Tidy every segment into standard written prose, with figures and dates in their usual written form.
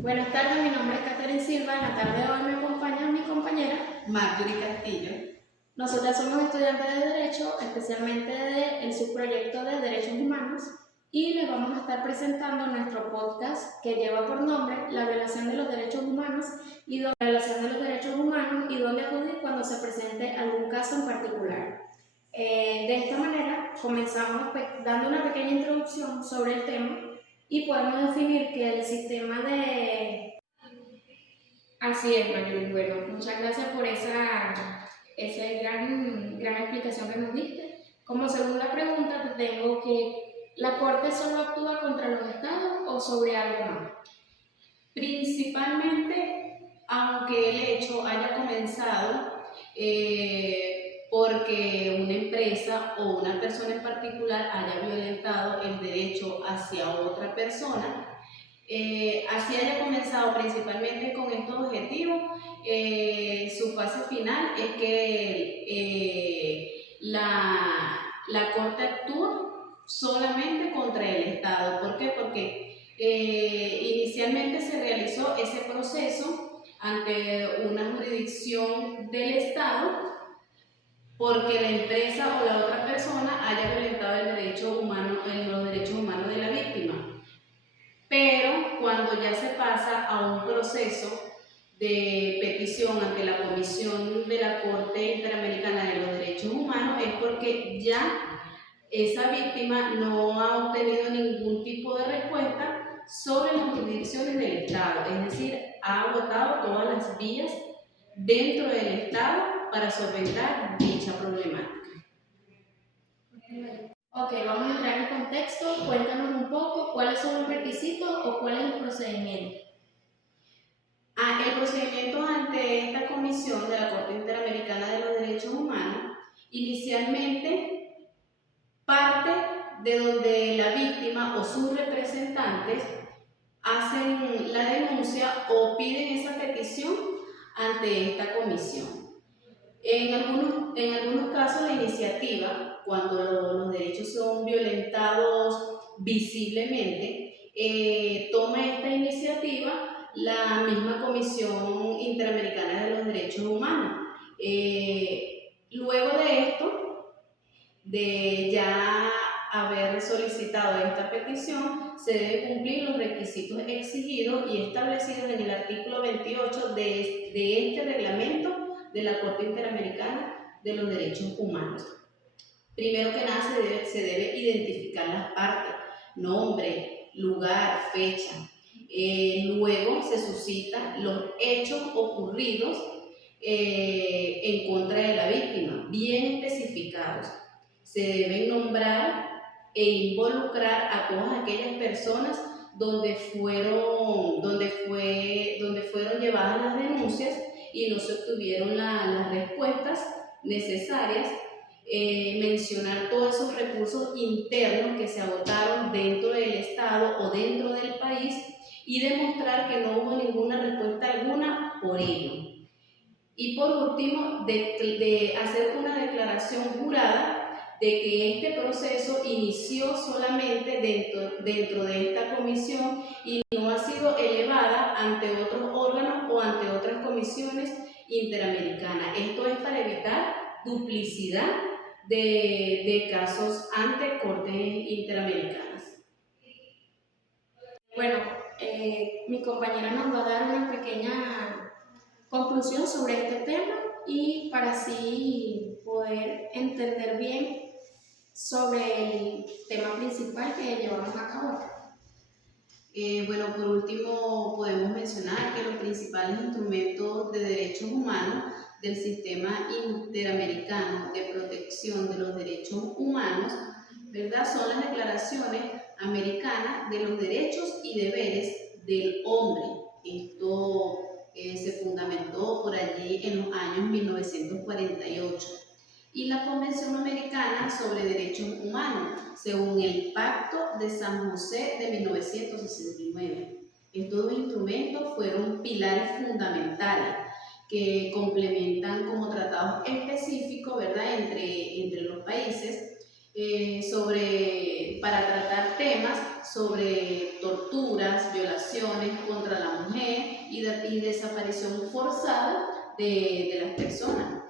Buenas tardes, mi nombre es Catherine Silva. En la tarde de hoy me acompaña mi compañera Marjorie Castillo. Nosotras somos estudiantes de Derecho, especialmente del subproyecto de Derechos Humanos, y les vamos a estar presentando nuestro podcast que lleva por nombre La violación de los derechos humanos y dónde acudir cuando se presente algún caso en particular. De esta manera comenzamos dando una pequeña introducción sobre el tema y podemos definir que el sistema de... Así es, Manuel. Bueno, muchas gracias por esa gran explicación que nos diste. Como segunda pregunta te tengo que ¿la Corte solo actúa contra los estados o sobre algo más? Principalmente, aunque el hecho haya comenzado porque una empresa o una persona en particular haya violentado el derecho hacia otra persona, así haya comenzado principalmente con estos objetivos, su fase final es que la Corte actúa solamente contra el Estado. ¿Por qué? Porque inicialmente se realizó ese proceso ante una jurisdicción del Estado porque la empresa o la otra persona haya violentado el derecho humano, los derechos humanos de la víctima. Pero cuando ya se pasa a un proceso de petición ante la Comisión de la Corte Interamericana de los Derechos Humanos es porque ya esa víctima no ha obtenido ningún tipo de respuesta sobre las jurisdicciones del Estado, es decir, ha agotado todas las vías dentro del Estado para solventar dicha problemática. Ok, vamos a entrar en contexto. Cuéntanos un poco cuáles son los requisitos o cuál es el procedimiento. El procedimiento ante esta comisión de la Corte Interamericana de los Derechos Humanos inicialmente parte de donde la víctima o sus representantes hacen la denuncia o piden esa petición ante esta comisión. En algunos casos la iniciativa, cuando los derechos son violentados visiblemente, toma esta iniciativa la misma Comisión Interamericana de los Derechos Humanos. Luego de esto, de ya haber solicitado esta petición, se deben cumplir los requisitos exigidos y establecidos en el artículo 28 de este reglamento de la Corte Interamericana de los Derechos Humanos. Primero que nada se debe identificar las partes, nombre, lugar, fecha. Luego se suscitan los hechos ocurridos en contra de la víctima, bien especificados. Se deben nombrar e involucrar a todas aquellas personas donde fueron llevadas las denuncias y no se obtuvieron las respuestas necesarias. Mencionar todos esos recursos internos que se agotaron dentro del Estado o dentro del país y demostrar que no hubo ninguna respuesta alguna por ello. Y por último, de hacer una declaración jurada de que este proceso inició solamente dentro de esta comisión y no ha sido elevada ante otros órganos o ante otras comisiones interamericanas. Esto es para evitar duplicidad de casos ante cortes interamericanas. Bueno, mi compañera nos va a dar una pequeña conclusión sobre este tema y para así poder entender bien sobre el tema principal que llevamos a cabo. Bueno, por último podemos mencionar que los principales instrumentos de derechos humanos del sistema interamericano de protección de los derechos humanos, ¿verdad?, son las declaraciones americanas de los derechos y deberes del hombre. Esto se fundamentó por allí en los años 1948. Y la Convención Americana sobre Derechos Humanos, según el Pacto de San José de 1969. Estos dos instrumentos fueron pilares fundamentales que complementan como tratados específicos, ¿verdad?, entre los países para tratar temas sobre torturas, violaciones contra la mujer, y desaparición forzada de las personas.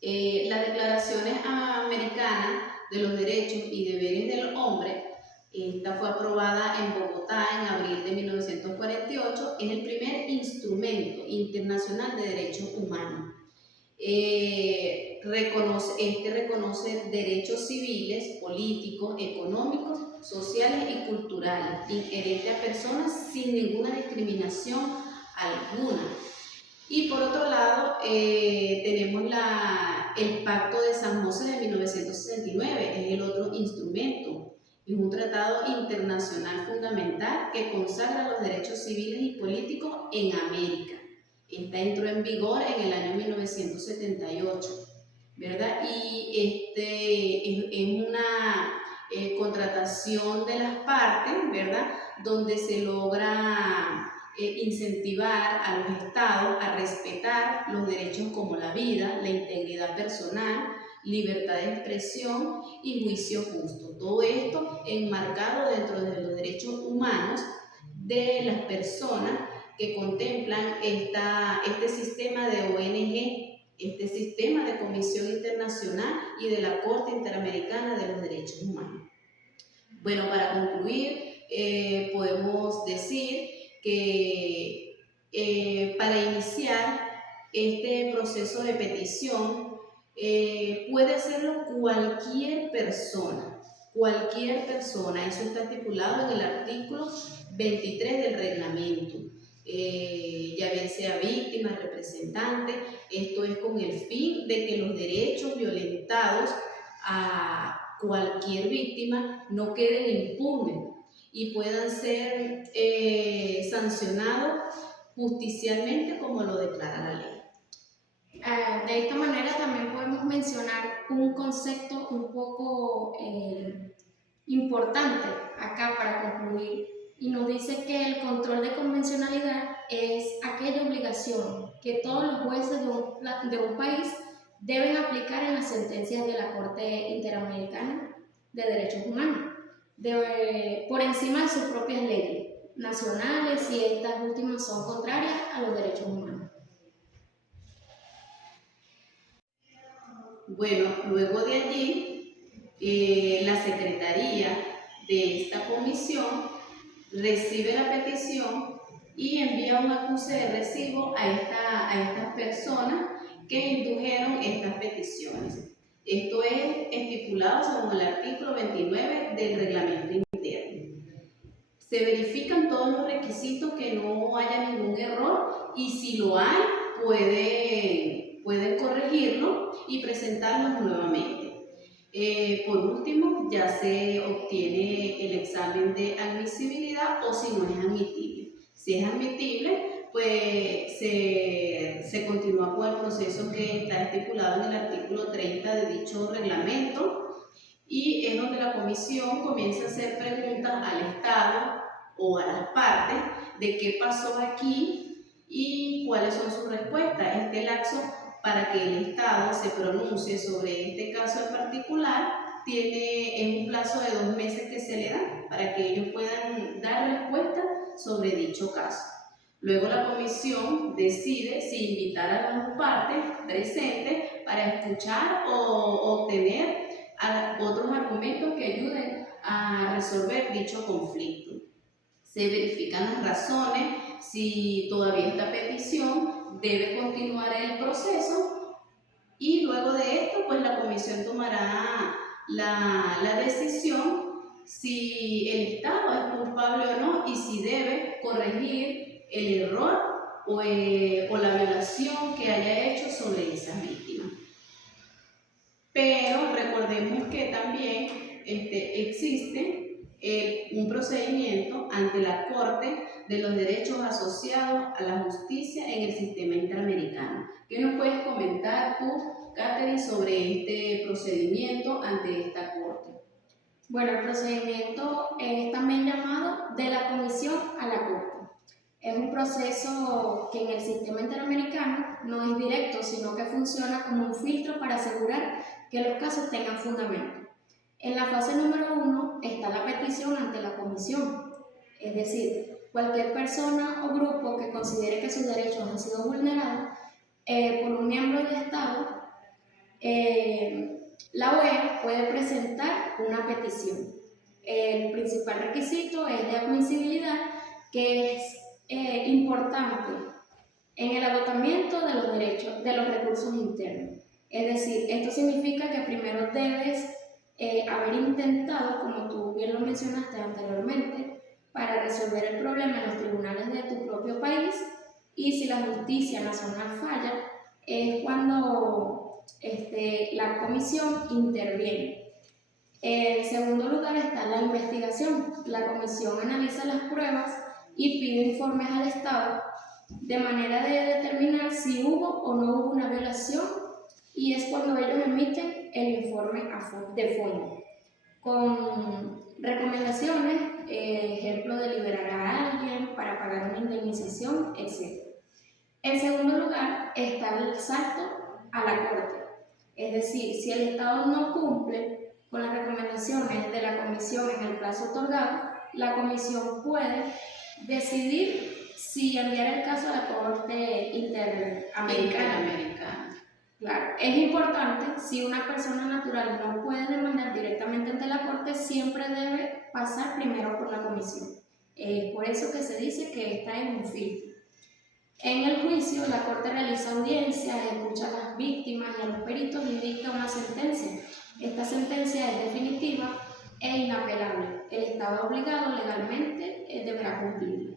Las declaraciones americanas de los derechos y deberes del hombre, esta fue aprobada en Bogotá en abril de 1948, es el primer instrumento internacional de derechos humanos. Reconoce derechos civiles, políticos, económicos, sociales y culturales inherentes a personas sin ninguna discriminación alguna. Y por otro lado, tenemos el Pacto de San José de 1969, es el otro instrumento. Es un tratado internacional fundamental que consagra los derechos civiles y políticos en América. Esta entró en vigor en el año 1978, ¿verdad? Y es una contratación de las partes, ¿verdad? Donde se logra incentivar a los estados a respetar los derechos como la vida, la integridad personal, libertad de expresión y juicio justo. Todo esto enmarcado dentro de los derechos humanos de las personas que contemplan este sistema de ONG, este sistema de Comisión Internacional y de la Corte Interamericana de los Derechos Humanos. Bueno, para concluir, podemos decir que para iniciar este proceso de petición puede hacerlo cualquier persona, eso está estipulado en el artículo 23 del reglamento, ya bien sea víctima, representante. Esto es con el fin de que los derechos violentados a cualquier víctima no queden impunes y puedan ser sancionados justicialmente como lo declara la ley. De esta manera también podemos mencionar un concepto un poco importante acá para concluir, y nos dice que el control de convencionalidad es aquella obligación que todos los jueces de un país deben aplicar en las sentencias de la Corte Interamericana de Derechos Humanos, por encima de sus propias leyes nacionales si estas últimas son contrarias a los derechos humanos. Bueno, luego de allí, la Secretaría de esta comisión recibe la petición y envía un acuse de recibo a estas personas que indujeron estas peticiones. Esto es estipulado según el artículo 29 del reglamento interno. Se verifican todos los requisitos, que no haya ningún error, y si lo hay, pueden corregirlo y presentarlos nuevamente. Por último, ya se obtiene el examen de admisibilidad o si no es admitible. Si es admitible, pues se continúa con el proceso que está estipulado en el artículo 30 de dicho reglamento, y es donde la comisión comienza a hacer preguntas al Estado o a las partes de qué pasó aquí y cuáles son sus respuestas. Este lapso para que el Estado se pronuncie sobre este caso en particular es un plazo de 2 meses que se le da para que ellos puedan dar respuesta sobre dicho caso. Luego la comisión decide si invitar a las partes presentes para escuchar o obtener otros argumentos que ayuden a resolver dicho conflicto. Se verifican las razones, si todavía esta petición debe continuar el proceso, y luego de esto pues la comisión tomará la decisión si el Estado es culpable o no y si debe corregir el error o la violación que haya hecho sobre esas víctimas. Pero recordemos que también existe un procedimiento ante la Corte de los Derechos Asociados a la Justicia en el sistema interamericano. ¿Qué nos puedes comentar tú, Catherine, sobre este procedimiento ante esta Corte? Bueno, el procedimiento es también llamado de la Comisión a la Corte. Es un proceso que en el sistema interamericano no es directo, sino que funciona como un filtro para asegurar que los casos tengan fundamento. En la fase número 1 está la petición ante la comisión, es decir, cualquier persona o grupo que considere que sus derechos han sido vulnerados por un miembro de Estado, la OEA puede presentar una petición. El principal requisito es de admisibilidad, que es importante en el agotamiento de los derechos, de los recursos internos. Es decir, esto significa que primero debes haber intentado, como tú bien lo mencionaste anteriormente, para resolver el problema en los tribunales de tu propio país, y si la justicia nacional falla, es cuando la comisión interviene. En segundo lugar está la investigación. La comisión analiza las pruebas y pide informes al Estado de manera de determinar si hubo o no hubo una violación, y es cuando ellos emiten el informe de fondo con recomendaciones, ejemplo de liberar a alguien para pagar una indemnización, etc. En segundo lugar está el salto a la Corte, es decir, si el Estado no cumple con las recomendaciones de la Comisión en el plazo otorgado, la Comisión puede decidir si enviar el caso a la Corte Interamericana. Claro, es importante, si una persona natural no puede demandar directamente ante la Corte, siempre debe pasar primero por la Comisión. Por eso que se dice que está en un filtro. En el juicio, la Corte realiza audiencias, escucha a las víctimas y a los peritos y dicta una sentencia. Esta sentencia es definitiva e inapelable. El Estado obligado legalmente deberá cumplirla.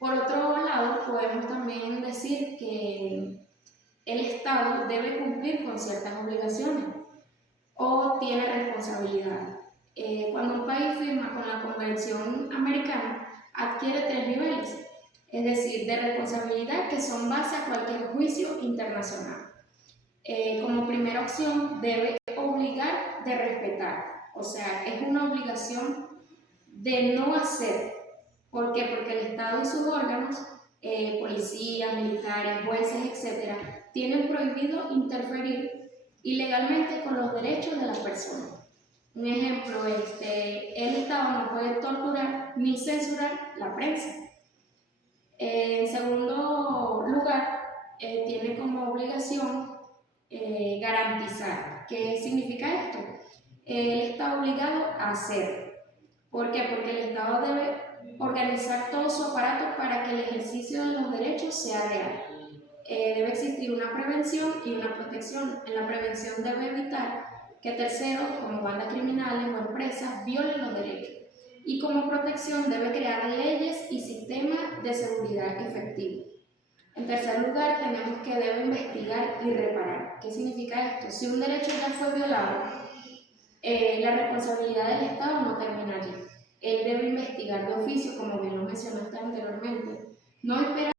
Por otro lado, podemos también decir que el Estado debe cumplir con ciertas obligaciones o tiene responsabilidad. Cuando un país firma con la Convención Americana, adquiere 3 niveles, es decir, de responsabilidad, que son base a cualquier juicio internacional. Como primera opción, debe obligar de respetar, o sea, es una obligación de no hacer. ¿Por qué? Porque el Estado y sus órganos, policías, militares, jueces, etc., tienen prohibido interferir ilegalmente con los derechos de las personas. Un ejemplo, el Estado no puede torturar ni censurar la prensa. En segundo lugar, tiene como obligación garantizar. ¿Qué significa esto? Él está obligado a hacer. ¿Por qué? Porque el Estado debe organizar todo su aparato para que el ejercicio de los derechos sea real. Debe existir una prevención y una protección. En la prevención debe evitar que terceros, como bandas criminales o empresas, violen los derechos. Y como protección debe crear leyes y sistemas de seguridad efectivos. En tercer lugar, tenemos que debe investigar y reparar. ¿Qué significa esto? Si un derecho ya fue violado, la responsabilidad del Estado no termina allí. Él debe investigar de oficio, como bien lo mencionaste anteriormente. No esperar